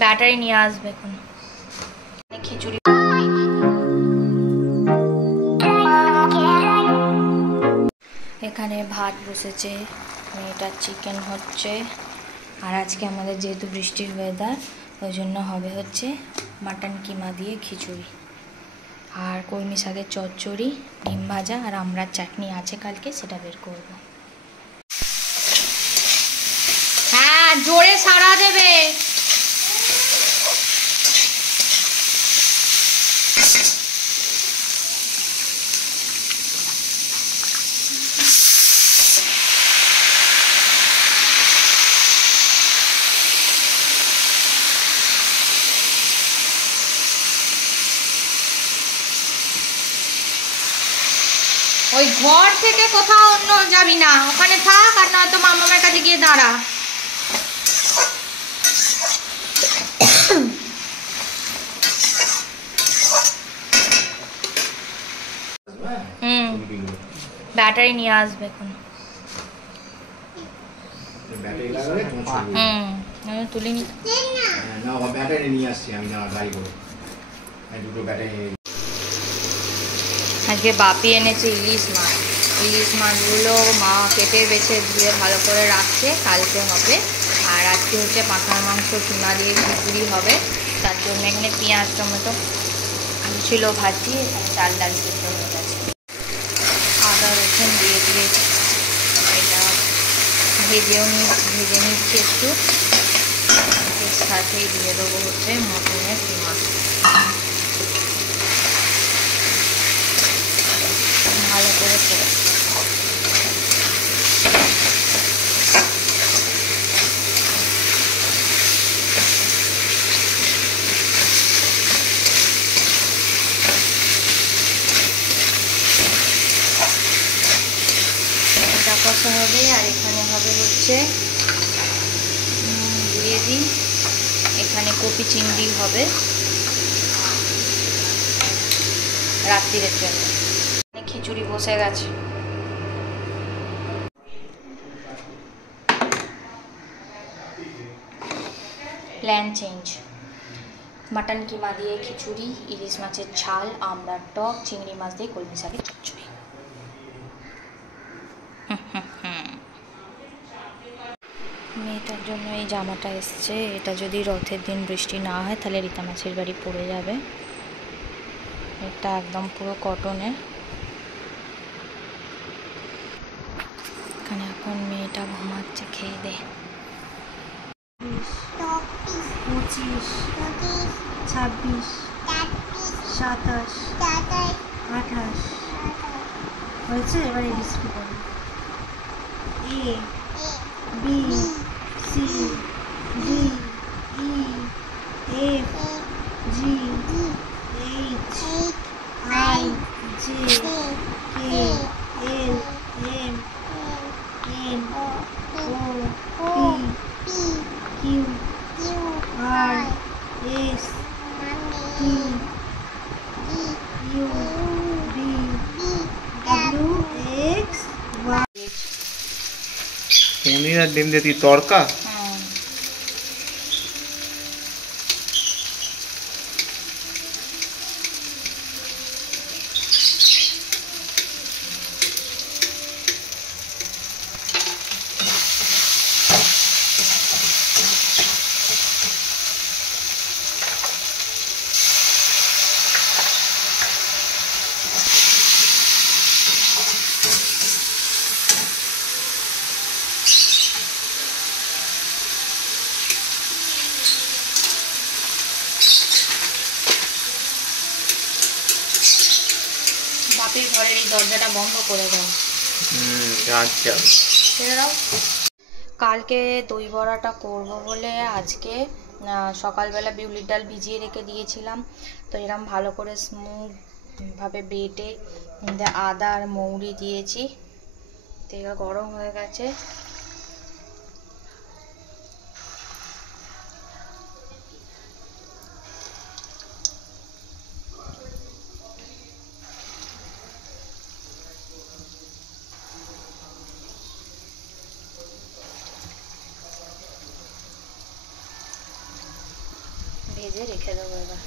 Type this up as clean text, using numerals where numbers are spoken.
Battery নিয়ে আসবে এখন। খিচুড়ি এখানে ভাত বসেছে, মেয়েটার চিকেন হচ্ছে। আর আজকে আমাদের যেহেতু বৃষ্টির ওয়েদার, ওই জন্য হবে হচ্ছে মাটন কিমা দিয়ে খিচুড়ি, আর কলমি শাকের চচ্চড়ি, ডিম ভাজা, আর আমড়ার চাটনি আছে কালকে, সেটা বের করব। হ্যাঁ, জোরে সাড়া দেবে। ওই ঘর থেকে কোথাও অন্য যাবি না, ওখানে থাক, আর নয়তো মামামের কাছে গিয়ে দাঁড়া। ব্যাটারি নিয়ে আসবে এখন। তুলিনি না, ব্যাটারি নিয়ে আসছি আমি, না গাড়ি করে দুটো ব্যাটারি। আজকে বাপি এনেছে ইলিশ মাছ। ইলিশ মাছগুলো মা কেটে বেছে ধুয়ে ভালো করে রাখছে, কালকে হবে। আর আজকে হচ্ছে পাঁঠার মাংস চুনা দিয়ে খিচুড়ি হবে, তার জন্য এখানে পেঁয়াজ টমেটো আলু ছিল ভাজি, এখানে চাল ডাল সিদ্ধ হয়ে গেছে। আদা রসুন দিয়ে দিয়ে এটা ভেজে নিচ্ছি একটু, এর সাথেই দিয়ে দেবো হচ্ছে মটনের কিমা। ভালো করে করে এটা কষা হবে। আর এখানে হবে হচ্ছে দিয়ে দিই, এখানে কপি চিংড়ি হবে রাত্রিরের জন্য। খিচুড়ি বসে গেছে। Plan change. মাটন কিমা দিয়ে খিচুড়ি, ইলিশ মাছের ঝাল, আমড়ার টক, চিংড়ি মাছ দিয়ে কলমি শাকের চচ্চড়ি। মেয়েটার জন্য এই জামাটা এসছে, এটা যদি রথের দিন বৃষ্টি না হয় তাহলে রীতা মাছের বাড়ি পড়ে যাবে। এটা একদম পুরো কটনের। এখানে এখন মেয়েটা ঘুমাচ্ছে খেয়ে দে। 25, 26, 27, 28 হয়েছে। এবারে বিস্কুট করো। A B C D E F G H I J K L M N O P Q R S T U V W X Y। পনির আর ডিম দিয়ে তুই তড়কা? বাপির ঘরের এই দরজাটা বন্ধ করে দাও। আচ্ছা, ছেড়ে দাও। কালকে দই বড়াটা করব বলে আজকে সকালবেলা বিউলির ডাল ভিজিয়ে রেখে দিয়েছিলাম, তো এরকম ভালো করে স্মুথভাবে বেটে আদা আর মৌরি দিয়েছি। তেল গরম হয়ে গেছে, ভেজে রেখে দেবো এবার।